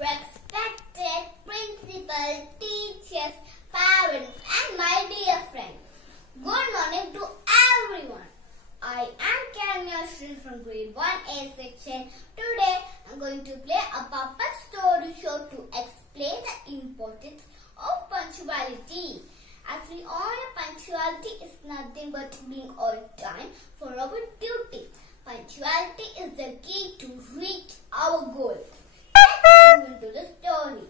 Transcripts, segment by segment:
Respected principal, teachers, parents and my dear friends. Good morning to everyone. I am Kanya Shri from grade 1A section. Today I am going to play a puppet story show to explain the importance of punctuality. As we all know, punctuality is nothing but being on time for our duty. Punctuality is the key to reach our goals. Let's move into the story.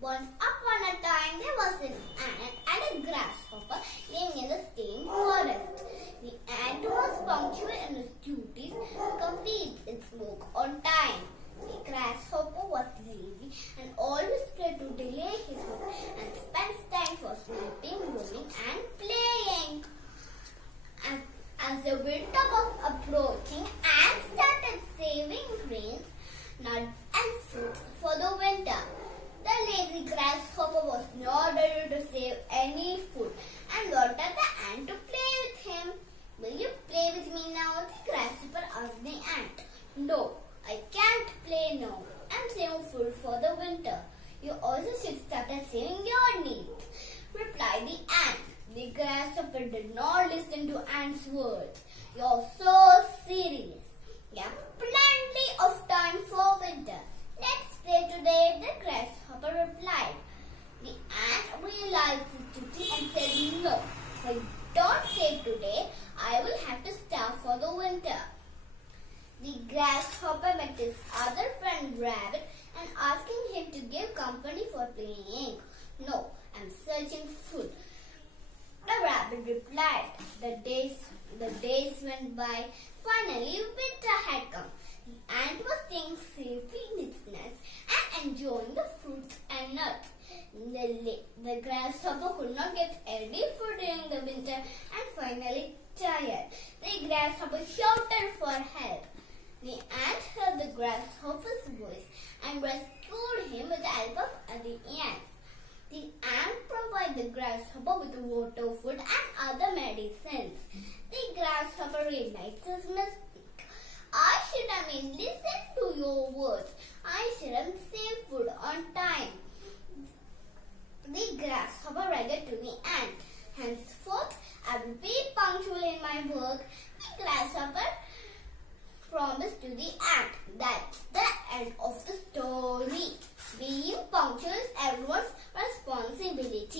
Once upon a time, there was an ant and a grasshopper living in the same forest. The ant was punctual in its duties and completes its work on time. The grasshopper was lazy and always tried to delay his work and spends time for sleeping, roaming and playing. As the winter was approaching, ants started saving grains, nuts and fruits for the winter. The lazy grasshopper was not ready to save any food and wanted the ant to play with him. "Will you play with me now?" the grasshopper asked the ant. "No, I can't play now. I'm saving food for the winter. You also should start saving your needs," replied the ant. The grasshopper did not listen to ant's words. "You're so serious. You have plenty of time for winter. Let's play today," the grasshopper replied. The ant realized his duty and said, "No, if I don't save today, I will have to starve for the winter." The grasshopper met his other friend rabbit and asking him to give company for playing. "No, I'm searching food," the rabbit replied. The days went by. Finally, winter had come. The ant was staying safely in its nest and enjoying the fruits and nuts. The grasshopper could not get any food during the winter and finally tired. The grasshopper shouted for help. The ant heard the grasshopper's voice and rescued him with the help of the ants. The ant provided the grasshopper with water, food and other medicines. The grasshopper realized his mistake. "I should have listened to your words. I should have saved food on time." The grasshopper replied to the ant, "Henceforth, I will be punctual in my work." The grasshopper promised to the ant. That's the end of the story. Being punctual is everyone's responsibility.